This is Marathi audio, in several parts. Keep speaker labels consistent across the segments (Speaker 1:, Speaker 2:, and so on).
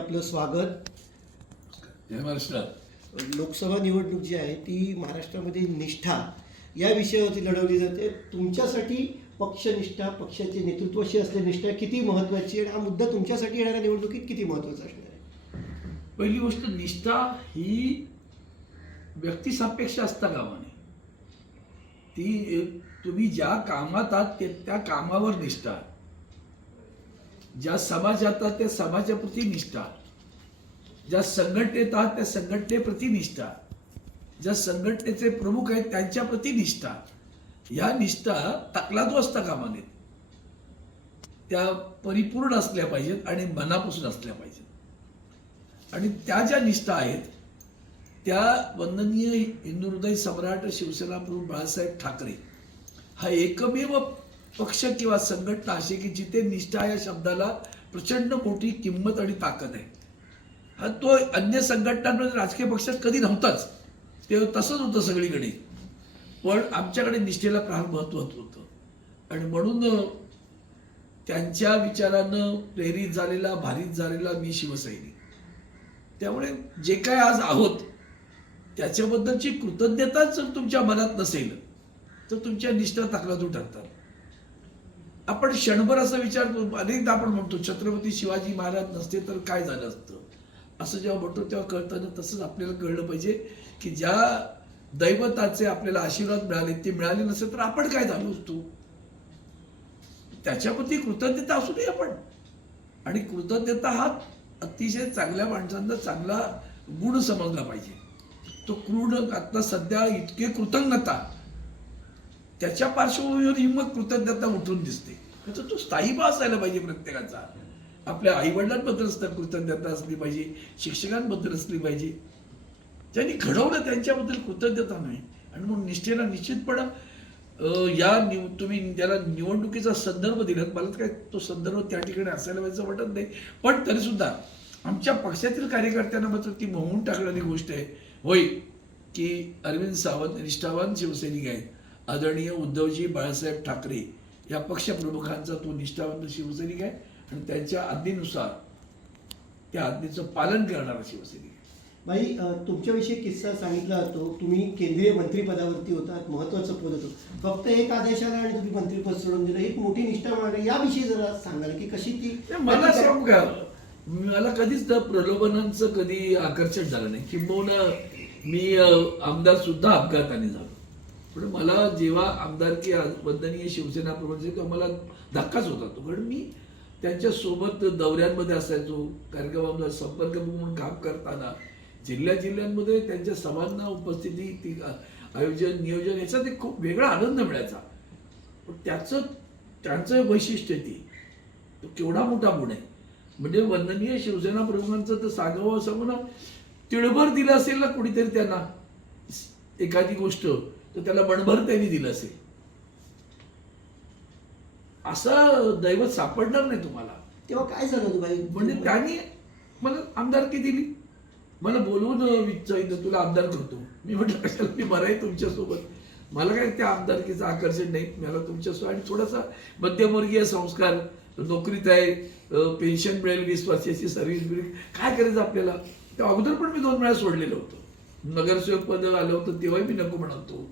Speaker 1: आपलं स्वागत.
Speaker 2: महाराष्ट्र.
Speaker 1: लोकसभा निवडणूक जी आहे ती महाराष्ट्रामध्ये निष्ठा या विषयावरती लढवली जाते. तुमच्यासाठी पक्षनिष्ठा पक्षाचे नेतृत्वाशी असलेली निष्ठा किती महत्त्वाची आहे? आणि हा मुद्दा तुमच्यासाठी येणाऱ्या निवडणुकीत किती महत्त्वाचा असणार आहे?
Speaker 2: पहिली गोष्ट निष्ठा ही व्यक्तिसापेक्ष असता कामा नये. ती तुम्ही ज्या कामात आहात ते त्या कामावर निष्ठा ज्या समाजात आहात त्या समाजाप्रती निष्ठा. ज्या संघटनेत आहात त्या संघटनेप्रती निष्ठा. ज्या संघटनेचे प्रमुख आहेत त्यांच्याप्रती निष्ठा. या निष्ठा तकलादू असता कामा नयेत. त्या परिपूर्ण असल्या पाहिजेत आणि मनापासून असल्या पाहिजेत. आणि त्या ज्या निष्ठा आहेत त्या वंदनीय हिंदू हृदय सम्राट शिवसेना प्रमुख बाळासाहेब ठाकरे हा एकमेव पक्ष किंवा संघटना अशी की जिथे निष्ठा या शब्दाला प्रचंड मोठी किंमत आणि ताकद आहे. हा तो अन्य संघटनांमध्ये राजकीय पक्षात कधी नव्हताच. ते तसंच होतं सगळीकडे. पण आमच्याकडे निष्ठेला फार महत्त्व होतं. आणि म्हणून त्यांच्या विचारानं प्रेरित झालेला भारित झालेला मी शिवसैनिक. त्यामुळे जे काय आज आहोत त्याच्याबद्दलची कृतज्ञताच जर तुमच्या मनात नसेल तर तुमच्या निष्ठा ताकलातून ठरतात. आपण क्षणभर असा विचार करू. अनेकदा आपण म्हणतो छत्रपती शिवाजी महाराज नसते तर काय झालं असतं? असं जेव्हा म्हणतो तेव्हा कळताना तसंच आपल्याला कळलं पाहिजे की ज्या दैवताचे आपल्याला आशीर्वाद मिळाले ते मिळाले नसेल तर आपण काय झालो असतो? त्याच्याप्रती कृतज्ञता असू नये आपण. आणि कृतज्ञता हा अतिशय चांगल्या माणसांचा चांगला गुण समजला पाहिजे. तो क्रूड आता सध्या इतके कृतज्ञता त्याच्या पार्श्वभूमीवर ही मग कृतज्ञता उठून दिसते. त्याचा तो स्थायी भाव असायला पाहिजे प्रत्येकाचा. आपल्या आईवडिलांबद्दल असतात कृतज्ञता असली पाहिजे शिक्षकांबद्दल असली पाहिजे. ज्यांनी घडवलं त्यांच्याबद्दल कृतज्ञता नाही. आणि म्हणून निष्ठेला निश्चितपणे या निव तुम्ही त्याला निवडणुकीचा संदर्भ दिलात मला काय तो संदर्भ त्या ठिकाणी असायला पाहिजे वाटत नाही. पण तरीसुद्धा आमच्या पक्षातील कार्यकर्त्यांना मात्र ती मोहून टाकणारी गोष्ट आहे. होय की अरविंद सावंत निष्ठावान शिवसैनिक आहेत. आदरणीय उद्धवजी बाळासाहेब ठाकरे या पक्षप्रमुखांचा तो निष्ठावंत शिवसैनिक आहे आणि त्यांच्या आज्ञेनुसार त्या आज्ञेचं पालन करणारा शिवसैनिक आहे.
Speaker 1: अ, तुमच्याविषयी किस्सा सांगितला जातो. तुम्ही केंद्रीय मंत्रिपदावरती होतात महत्त्वाचं पद होतं. फक्त एक आदेश आला आणि तुम्ही मंत्रिपद सोडून दिलं. एक मोठी निष्ठा मिळाली. याविषयी जरा सांगाल की कशी ती
Speaker 2: मला सांगू का? मला कधीच त्या प्रलोभनांचं कधी आकर्षण झालं नाही. किंबहुना मी आमदार सुद्धा अपघाताने झालो. पण मला जेव्हा आमदारकी आ- वंदनीय शिवसेना प्रमुख तेव्हा मला धक्काच होता तो. कारण मी त्यांच्यासोबत दौऱ्यांमध्ये असायचो कार्यक्रमामध्ये संपर्क म्हणून काम करताना जिल्ह्या जिल्ह्यांमध्ये त्यांच्या सभांना उपस्थिती ती आयोजन नियोजन याचा ते खूप वेगळा आनंद मिळायचा. पण त्याचं त्यांचं वैशिष्ट्य आहे ती. तो केवढा मोठा गुण आहे. म्हणजे वंदनीय शिवसेना प्रमुखांचं तर सांगावं असं म्हणा तिळभर दिलं असेल ना कुणीतरी त्यांना. एखादी गोष्ट तर त्याला मणभर त्यांनी दिलं असेल. असं दैवत सापडणार नाही तुम्हाला.
Speaker 1: तेव्हा काय झालं होतं बाई?
Speaker 2: म्हणजे त्यांनी मला आमदारकी दिली. मला बोलवून विचारित तुला आमदार करतो. मी म्हटलं कशाला? मी बरं आहे तुमच्यासोबत. मला काय त्या आमदारकीचं आकर्षण नाही. मला तुमच्यासोबत आणि थोडासा मध्यमवर्गीय संस्कार नोकरीत आहे पेन्शन मिळेल वीस वर्षाची सर्व्हिस मिळेल. काय करायचं आपल्याला? त्या अगोदर पण मी दोन वेळा सोडलेलं होतं. नगरसेवक पद आलं होतं तेव्हाही मी नको म्हणतो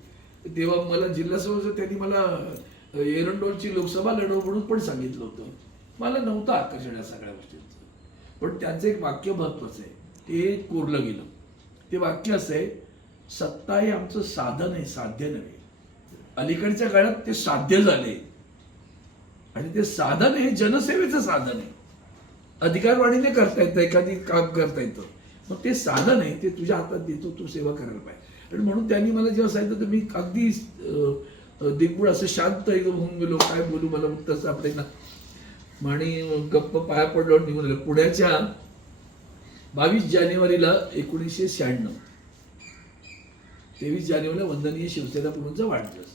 Speaker 2: तेव्हा मला जिल्हा सभेचं त्यांनी मला एरंडोलची लोकसभा लढव म्हणून पण सांगितलं होतं. मला नव्हतं आकर्षण या सगळ्या गोष्टींचं. पण त्यांचं एक वाक्य महत्वाचं आहे. ते कोरलं गेलं. ते वाक्य असं आहे सत्ता हे आमचं साधन आहे साध्य नव्हे. अलीकडच्या काळात ते साध्य झाले. आणि ते साधन हे जनसेवेचं साधन आहे. अधिकारवाणीने करता येतं एखादी काम करता येतं. मग ते साधन आहे ते तुझ्या हातात देतो तू सेवा करायला पाहिजे. आणि म्हणून त्यांनी मला जेव्हा सांगितलं तर मी अगदी अं, असं शांत एकदम होऊन गेलो. काय बोलू मला उत्तर सापडेना. आणि गप्प पाया पडलो निघून गेलो. पुण्याच्या बावीस जानेवारीला एकोणीसशे शहाण्णव. तेवीस जानेवारीला वंदनीय शिवसेना प्रमुखांचा वाढदिवस.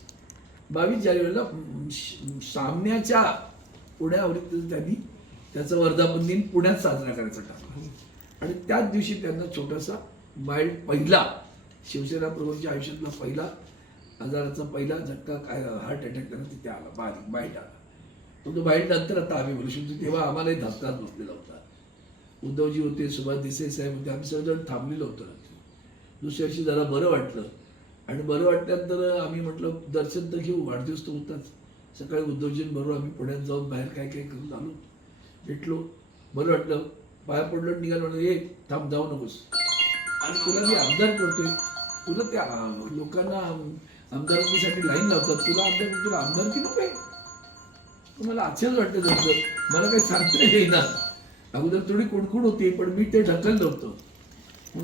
Speaker 2: बावीस जानेवारीला सामन्याच्या पुण्यावरील त्यांनी त्याचा वर्धापन दिन पुण्यात साजरा करायचा ठरला. आणि त्याच दिवशी त्यांना छोटासा माइल्ड पहिला शिवसेना प्रमुखच्या आयुष्यातला पहिला आजाराचा पहिला झटका काय हार्ट अटॅक करत तिथे आला बारीक बाईट आला. पण तो बाईट नंतर आता आम्ही बोलू शकतो. तेव्हा आम्हालाही धसकाच बसलेला होता. उद्धवजी होते सुभाष देसाई साहेब होते आम्ही सर्वजण थांबलेलो होतो. दुसऱ्या दिवशी जरा बरं वाटलं. आणि बरं वाटल्यानंतर आम्ही म्हटलं दर्शन तर घेऊ वाढदिवस तर होताच. सकाळी उद्धवजींबरोबर आम्ही पुण्यात जाऊन बाहेर काय काय करून आलो. भेटलो. बरं वाटलं. पाया पडलं निघालं म्हणलं ये थांब जाऊ नकोस. तुला मी आमदार करतोय तुला त्या लोकांना आम- आमदारकीसाठी लाईन लावतात तुला आमदार तुला आमदारकी नको आहे मला आश्चर्य वाटतं त्यांचं. मला काही सांगता येईना. अगोदर थोडी कुणकुण होती पण मी ते ढकललं होतं. मग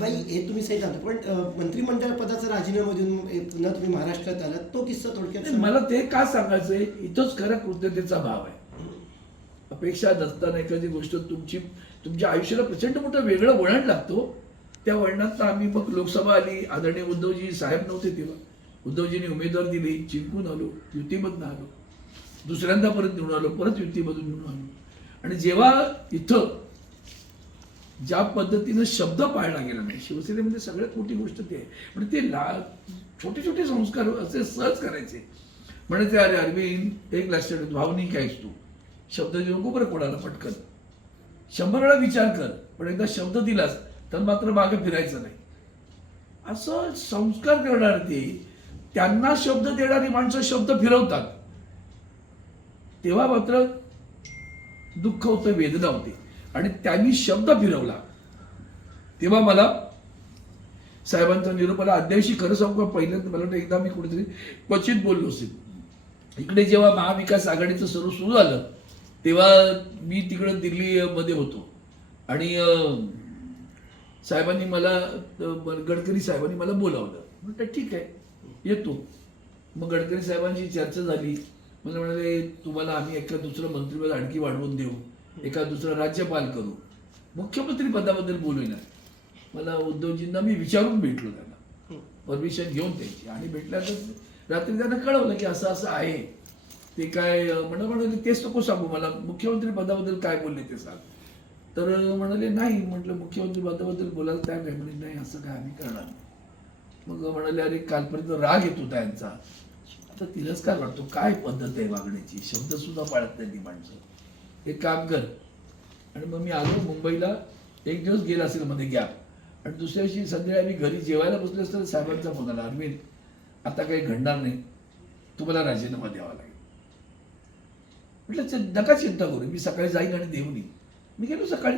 Speaker 1: बाई हे तुम्ही सही सांगता. पण मंत्रिमंडळ पदाचा राजीनामा देऊन पुन्हा तुम्ही महाराष्ट्रात आलात तो किस्सा थोडक्यात
Speaker 2: मला ते का सांगायचंय? इथंच खऱ्या कृतज्ञतेचा भाव आहे. अपेक्षा नसताना एखादी गोष्ट तुमची तुमच्या आयुष्याला प्रचंड मोठं वेगळं वळण लागतो. त्या वळणात आम्ही मग लोकसभा आली आदरणीय उद्धवजी साहेब नव्हते तेव्हा. उद्धवजींनी उमेदवार दिली जिंकून आलो युतीमधनं आलो. दुसऱ्यांदा परत निवडून आलो परत युतीमधून निवडून आलो. आणि जेव्हा इथं ज्या पद्धतीनं शब्द पाळला गेला नाही शिवसेनेमध्ये सगळ्यात मोठी गोष्ट ती आहे. म्हणजे ते ला छोटे छोटे संस्कार असे सहज करायचे. म्हणायचे अरे अरविंद एक लक्षात भावनिक आहेस तू. शब्द देऊ नको बरं कोणाला पटकन. शंभर वेळा विचार कर पण एकदा शब्द दिलास तर मात्र मागे फिरायचं नाही. असं संस्कार करणार ते त्यांना शब्द देणारी माणसं शब्द फिरवतात. तेव्हा मात्र दुःख होतं वेदना होती. आणि त्यांनी शब्द फिरवला. तेव्हा मला साहेबांचा निरूपण आला अध्याशी खरं सांगू का? पहिल्यांदा मला वाटतं एकदा मी कुठेतरी क्वचित बोललो असेल. इकडे जेव्हा महाविकास आघाडीचं सर्व सुरू झालं तेव्हा मी तिकडं दिल्लीमध्ये होतो. आणि अं, साहेबांनी मला गडकरी साहेबांनी मला बोलावलं. म्हटलं ठीक आहे येतो. मग गडकरी साहेबांची चर्चा झाली. मला म्हणाले तुम्हाला आम्ही एका दुसरं मंत्रिपद आणखी वाढवून देऊ. एका दुसरं राज्यपाल करू. मुख्यमंत्री पदाबद्दल बोलू ना मला उद्धवजींना मी विचारून भेटलो त्यांना. परमिशन घेऊन त्यांची. आणि भेटल्यानंतर रात्री त्यांना कळवलं की असं असं आहे. ते काय म्हणा म्हणाले तेच नको सांगू. मला मुख्यमंत्री पदाबद्दल काय बोलले ते सांग. तर म्हणाले नाही. म्हटलं मुख्यमंत्री पदाबद्दल बोलायला तयार नाही म्हणजे नाही असं काय आम्ही करणार? मग म्हणाले अरे कालपर्यंत राग येत होता यांचा आता तिरस्कार वाटतो काय पद्धत आहे वागण्याची? शब्द सुद्धा पाळत नाही ती माणसं. एक काम कर. आणि मग मी आलो मुंबईला. एक दिवस गेला असेल मध्ये गॅप. आणि दुसऱ्या दिवशी संध्याकाळी आम्ही घरी जेवायला बसलो असतो साहेबांचा फोन आला अरविंद आता काही घडणार नाही. तुम्हाला राजीनामा द्यावा लागेल. म्हटलं नका चिंता करू. मी सकाळी जाईन आणि देऊन येईन. मी गेलो सकाळी.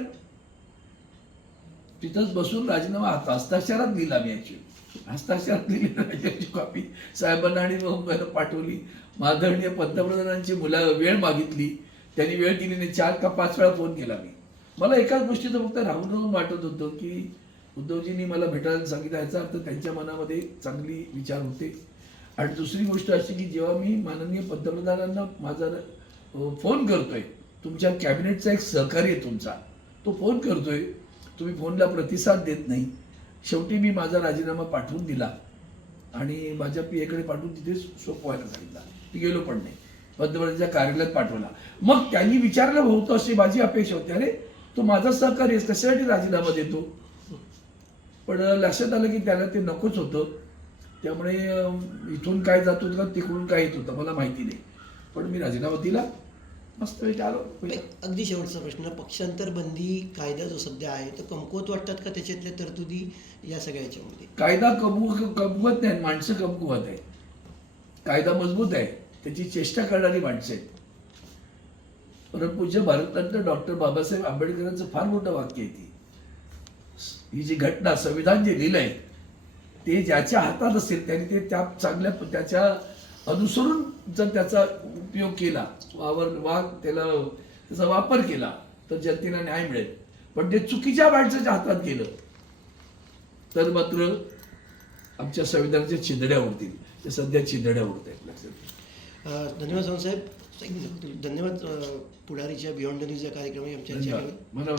Speaker 2: तिथंच बसून राजीनामा हस्ताक्षरात लिहिला मी ॲक्च्युली हस्ताक्षरात लिहिलेला राजाची कॉपी साहेबांना आणि मुंबईला पाठवली. माधवनीय पंतप्रधानांची मुला वेळ मागितली. त्यांनी वेळ दिली नाही. चार का पाच वेळा फोन केला मी. मला एकाच गोष्टीचं फक्त राहून राहून वाटत होतं की उद्धवजींनी मला भेटायला सांगितलं. याचा अर्थ त्यांच्या मनामध्ये चांगली विचार होते. आणि दुसरी गोष्ट अशी की जेव्हा मी माननीय पंतप्रधानांना माझा फोन करतोय तुमच्या कॅबिनेटचा एक सहकारी आहे तुमचा. तो फोन करतोय. तुम्ही फोनला प्रतिसाद देत नाही. शेवटी मी माझा राजीनामा पाठवून दिला. आणि माझ्या पीएकडे पाठवून तिथे सोपवायला सांगितला. मी गेलो पण नाही. पंतप्रधानांच्या कार्यालयात पाठवला. मग त्यांनी विचारलं होतं अशी माझी अपेक्षा होती. अरे तो माझा सहकारी आहे. कशासाठी राजीनामा देतो? पण लक्षात आलं की त्याला ते नकोच होतं. त्यामुळे इथून काय जात होतं का तिकडून काय येत होतं मला माहिती नाही. पण मी राजीनामा दिला. मस्त आलो
Speaker 1: एक अगदी शेवटचा प्रश्न. पक्षांतर बंदी कायदा जो सध्या आहे तो कमकुवत वाटतात का त्याच्यातल्या तरतुदी या सगळ्या याच्यामध्ये
Speaker 2: कायदा कमवू कमवत नाही माणसं कमकुवत आहे कायदा मजबूत आहे. त्याची चेष्टा करणारी माणसं आहेत. परमपूज्य भारतरत्न डॉक्टर बाबासाहेब आंबेडकरांचं फार मोठं वाक्य आहे ती. ही जी घटना संविधान जे लिहिलंय ते ज्याच्या हातात असेल त्याने ते त्या चांगल्या त्याच्या अनुसरून जर त्याचा उपयोग केला वावर वाग त्याला त्याचा वापर केला तर जनतेला न्याय मिळेल. पण ते चुकीच्या माणसाच्या हातात गेलं तर मात्र आमच्या संविधानाच्या चिंधड्या उडतील. ते सध्या चिंधड्या उडत आहेत लक्षात
Speaker 1: धन्यवाद सावंतसाहेब धन्यवाद पुढारीच्या बियॉन्ड न्यूज या कार्यक्रमात आमच्या
Speaker 2: मला